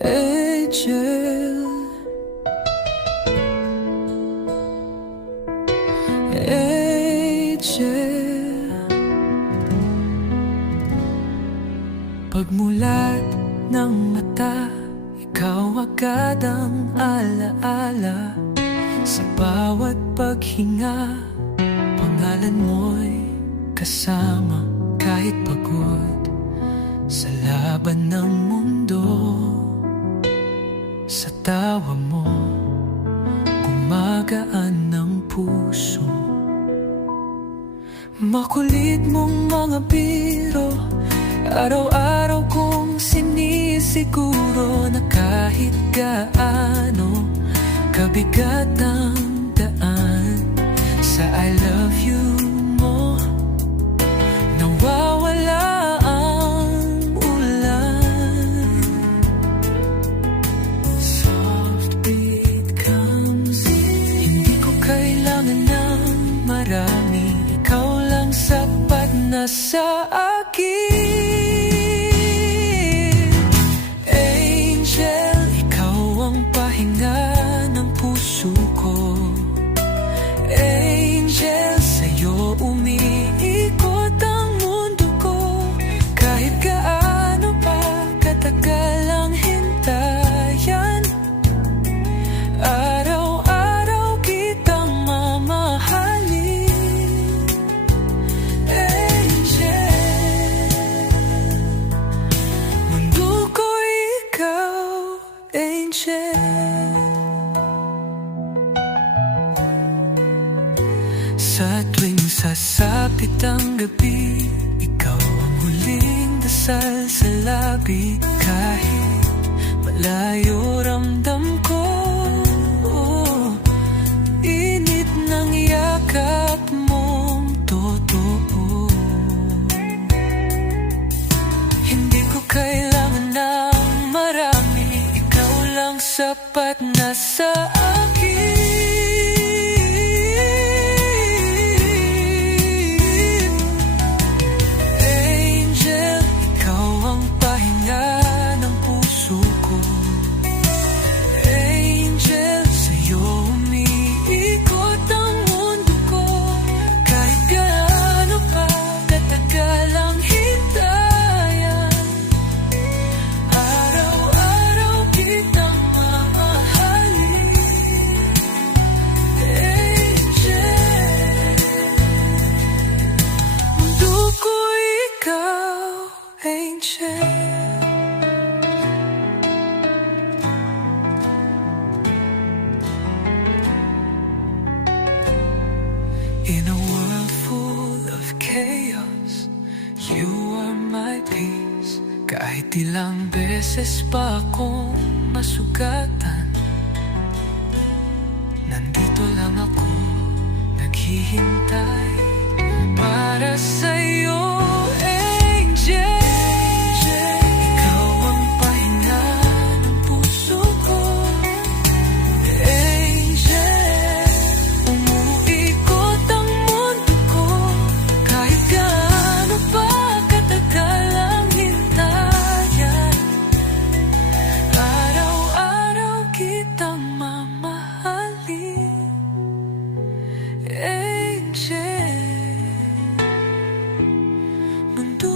Angel, Angel. Pagmulat ng mata, ikaw agad ang alaala. Sa bawat paghinga, pangalan mo'y kasama. Kahit pagod sa laban ng mundo, sa tawa mo gumagaan ng puso. Makulit mong mga biro, araw-araw kong sinisiguro na kahit gaano kabigat ang daan, sa I love you mo nawawala ang ulan. Soft beat comes in. Hindi ko kailangan ng marami, ikaw lang sapat na sa akin. Angel, ikaw ang pahinga ng puso ko. Angel, sa'yo umiikot ang mundo ko. Kahit gaano pa katagal ang hintayan, araw-araw kitang mamahalin. Angel, mundo ko ikaw, Angel. Sa tuwing sasapit ang gabi, ikaw ang huling dasal sa labi. Kahit malayo ramdam ko, init ng yakap mong totoo. Hindi ko kailangan ng marami, ikaw lang sapat na sa akin. In a world full of chaos, you are my peace. Kahit ilang beses pa akong masugatan, nandito lang ako, naghihintay para sa'yo, Angel. Ikaw ang pahinga ng puso ko. Angel, umuikot ang mundo ko. Kahit gaano pa katagal ang hintayan, araw-araw kitang mamahalin. Angel, mundo